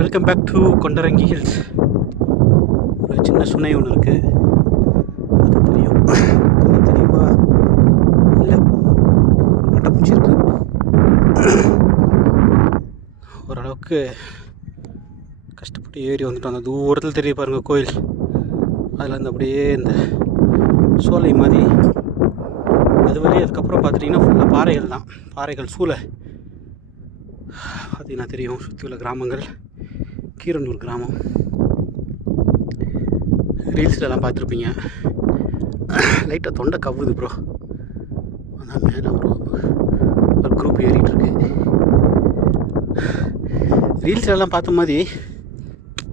Welcome back to Kondarangi hills. ஒரு சின்ன சுனை ஒன்று இருக்குது, அது தெரியும். தண்ணி தெளிவா இல்லை, அட்டைப்பூச்சி இருக்குது. ஓரளவுக்கு கஷ்டப்பட்டு ஏறி வந்துட்டோம். அந்த தூரத்தில் தெரிய பாருங்கள் கோயில். அதில் வந்து அப்படியே இந்த சோலை மாதிரி அது வரையும். அதுக்கப்புறம் பார்த்துட்டிங்கன்னா ஃபுல்லாக பாறைகள் தான், பாறைகள் சூளை பார்த்தீங்கன்னா தெரியும். சுற்றி உள்ள கிராமங்கள் கீரனூர் கிராமம். ரீல்ஸ்லலாம் பார்த்துருப்பீங்க. லைட்டாக தொண்டை கவ்வுது ப்ரோ. அதான் மேலே ஒரு குரூப் ஏறிட்டுருக்கு. ரீல்ஸ்லலாம் பார்த்த மாதிரி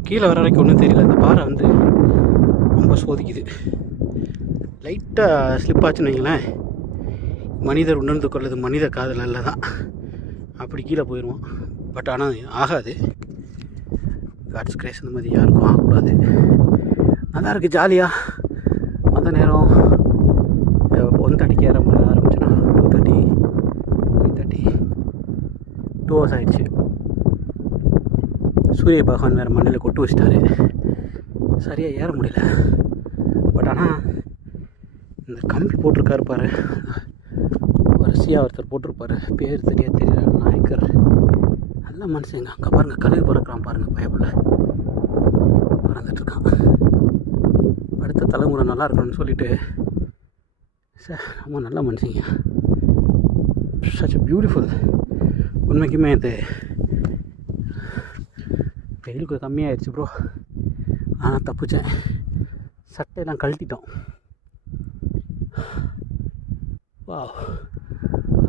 கீழே வர வரைக்கும் ஒன்றும் தெரியல. அந்த பாறை வந்து ரொம்ப சோதிக்குது. லைட்டாக ஸ்லிப் ஆச்சுன்னு வைங்களேன், மனிதர் உணர்ந்து கொள்ளுது மனித காதல் அல்ல தான், அப்படி கீழே போயிடுவோம். பட் ஆனால் ஆகாது. காட்ஸ் கிரேஸ் இந்த மாதிரி யாருக்கும் ஆகக்கூடாது. நல்லா இருக்குது, ஜாலியாக. அந்த நேரம் 1:30க்கு ஏற ஆரம்பிச்சுன்னா 2:30 3:30 2 hours ஆகிடுச்சு. சூரிய பகவான் வேறு மண்ணில் கொட்டு வச்சிட்டாரு, சரியாக ஏற முடியல. பட் ஆனால் இந்த கம்பி போட்டிருக்காரு பாரு, வரிசையாக ஒருத்தர் போட்டிருப்பார், பேர் தெரியல, நாயக்கர். நல்ல மனுஷங்க. அங்கே பாருங்கள், கழுகு பறக்கிறான் பாருங்கள், பயப்புள்ள பறந்துட்டுருக்கான். அடுத்த தலைமுறை நல்லா இருக்கணும்னு சொல்லிட்டு சார் ரொம்ப நல்ல மனுஷங்க. Such beautiful. உண்மைக்குமே இது வெயிலுக்கு கம்மியாகிடுச்சு ப்ரோ. ஆனால் தப்பிச்சேன், சட்டையெல்லாம் கழட்டிட்டோம். வா,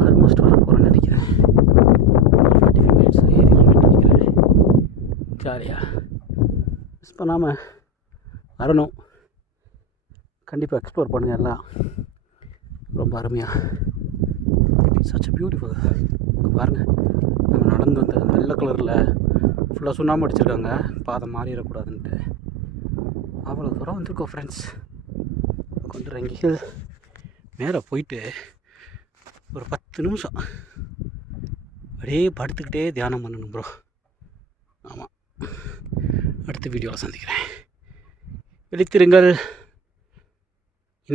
ஆல்மோஸ்ட் வர போகிறேன்னு நினைக்கிறேன். 45 minutes ஏறிடுவேன்னு நினைக்கிறேன். ஜாலியாக மிஸ் பண்ணாமல் வரணும். கண்டிப்பாக எக்ஸ்ப்ளோர் பண்ணுங்கள் எல்லாம். ரொம்ப அருமையாக சச் பியூட்டிஃபுல். இங்கே பாருங்கள், நம்ம நடந்து வந்து வெள்ளை கலரில் ஃபுல்லாக சுண்ணாம்பு அடிச்சிருக்காங்க, பாதை மாறிடக்கூடாதுன்ட்டு. அவ்வளோ தூரம் வந்திருக்கோம் ஃப்ரெண்ட்ஸ். கொண்டரங்கி ஹில் மேலே போயிட்டு ஒரு 10 நிமிஷம் அப்படியே படுத்துக்கிட்டே தியானம் பண்ணணும் ப்ரோ. ஆமாம், அடுத்த வீடியோவில் சந்திக்கிறேன். விழித்திருங்கள்.